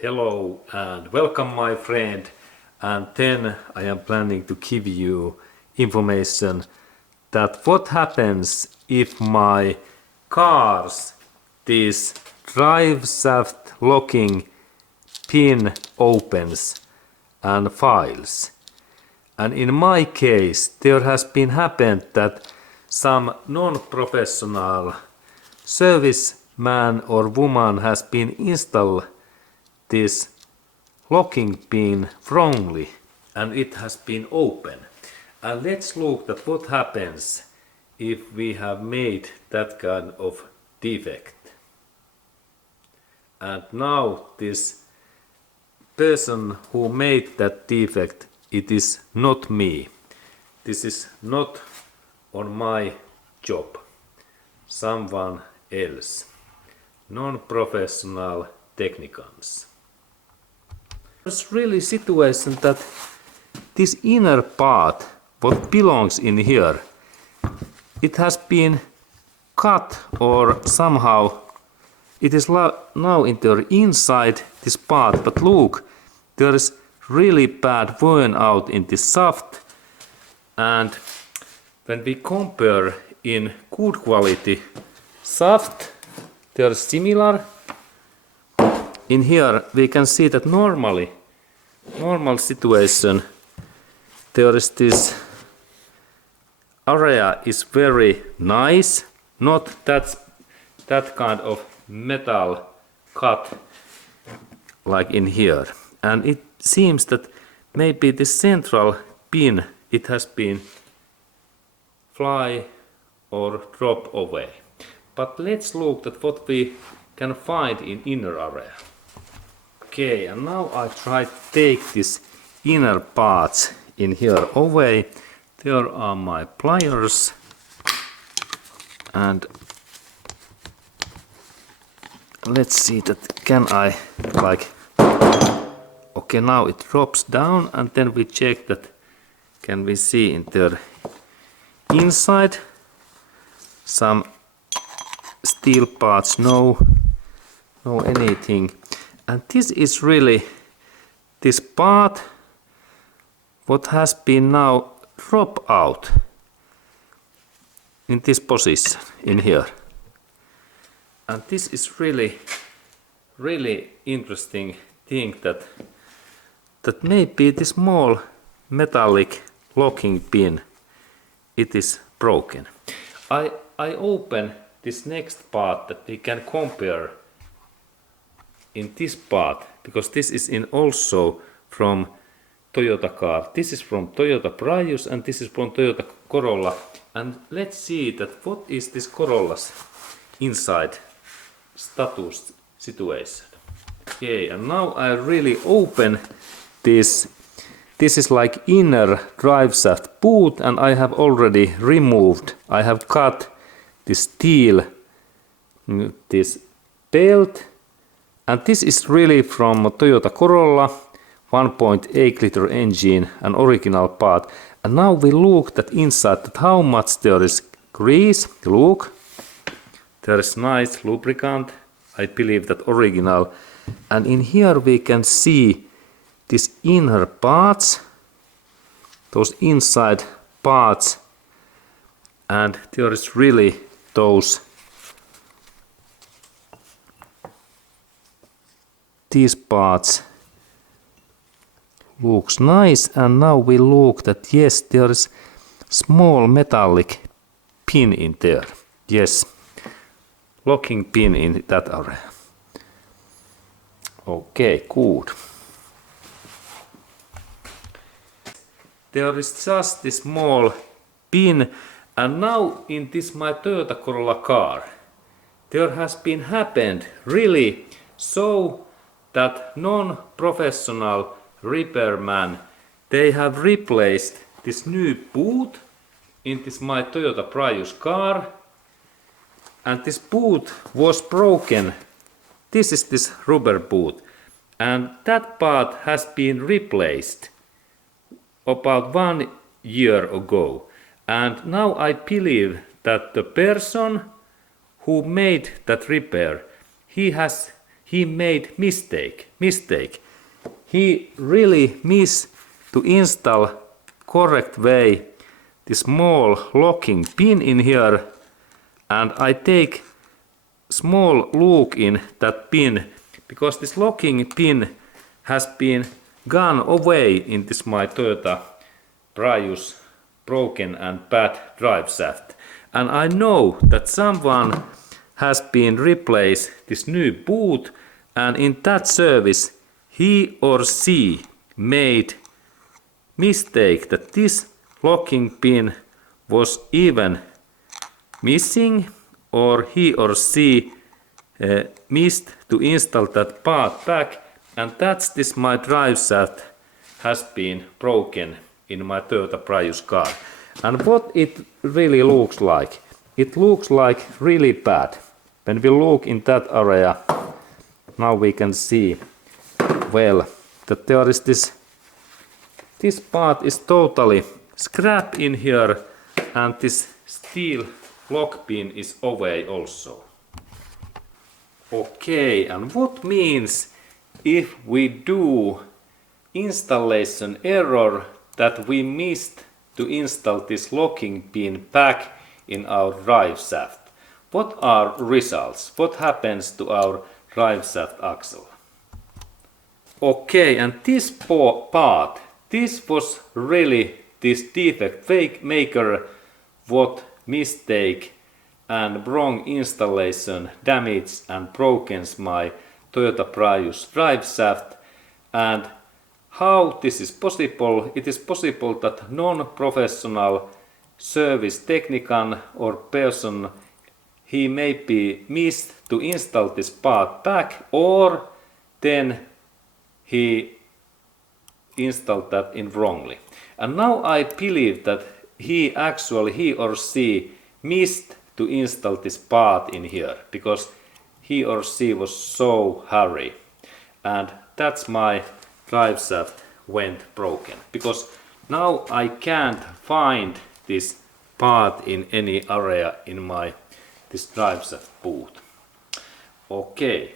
Hello and welcome my friend, and then I am planning to give you information that what happens if my car's this driveshaft locking pin opens and fails. And in my case there has been happened that some non-professional serviceman or woman has been installed this locking pin wrongly and it has been open. And let's look at what happens if we have made that kind of defect. And now this person who made that defect, it is not me. This is not on my job. Someone else. Non-professional technicians. It's really situation that this inner part, what belongs in here, it has been cut or somehow it is now in the inside this part, but look, there is really bad worn out in this shaft, and when we compare in good quality shaft, they are similar. In here we can see that normal situation, there is this area is very nice, not that kind of metal cut like in here. And it seems that maybe the central pin, it has been fly or drop away. But let's look at what we can find in inner area. Okay, and now I try to take this inner parts in here away. There are my pliers, and let's see that can I like, okay, now it drops down, and then we check that can we see in there inside some steel parts, no anything. And this is really this part what has been now drop out in this position in here. And this is really interesting thing that maybe this small metallic locking pin, it is broken. I open this next part that we can compare in this part, because this is in also from Toyota car. This is from Toyota Prius and this is from Toyota Corolla. And let's see that what is this Corolla's inside status situation. Okay, and now I really open this. This is like inner driveshaft boot, and I have already removed. I have cut this steel, this belt, and this is really from Toyota Corolla 1.8 liter engine, an original part. And now we look at inside that how much there is grease. Look, there is nice lubricant, I believe that original. And in here we can see these inner parts, those inside parts, and there is really these parts looks nice. And now we look that yes, there is small metallic pin in there. Yes, locking pin in that area. Okay, good. There is just this small pin, and now in this my Toyota Corolla car, there has been happened really so that non-professional repairman, they have replaced this new boot in this my Toyota Prius car, and this boot was broken. This is this rubber boot, and that part has been replaced about 1 year ago. And now I believe that the person who made that repair, he made mistake. He really missed to install correct way the small locking pin in here, and I take small look in that pin because this locking pin has been gone away in this my Toyota Prius broken and bad drive shaft, and I know that someone has been replaced this new boot, and in that service he or she made mistake that this locking pin was even missing, or he or she missed to install that part back, and that's this my drive shaft has been broken in my Toyota Prius car. And what it really looks like, it looks like really bad. When we look in that area, now we can see well that there is this part is totally scrap in here, and this steel lock pin is away also. Okay, and what means if we do installation error that we missed to install this locking pin back in our drive shaft? What are results? What happens to our drive shaft axle? Okay, and this part, this was really this defect maker what mistake and wrong installation damaged and broken my Toyota Prius drive shaft. And how this is possible? It is possible that non-professional service technician or person, he may be missed to install this part back, or then he installed that in wrongly. And now I believe that he or she missed to install this part in here because he or she was so hurry, and that's my drive shaft went broken, because now I can't find this part in any area in my this drive shaft boot. Okay.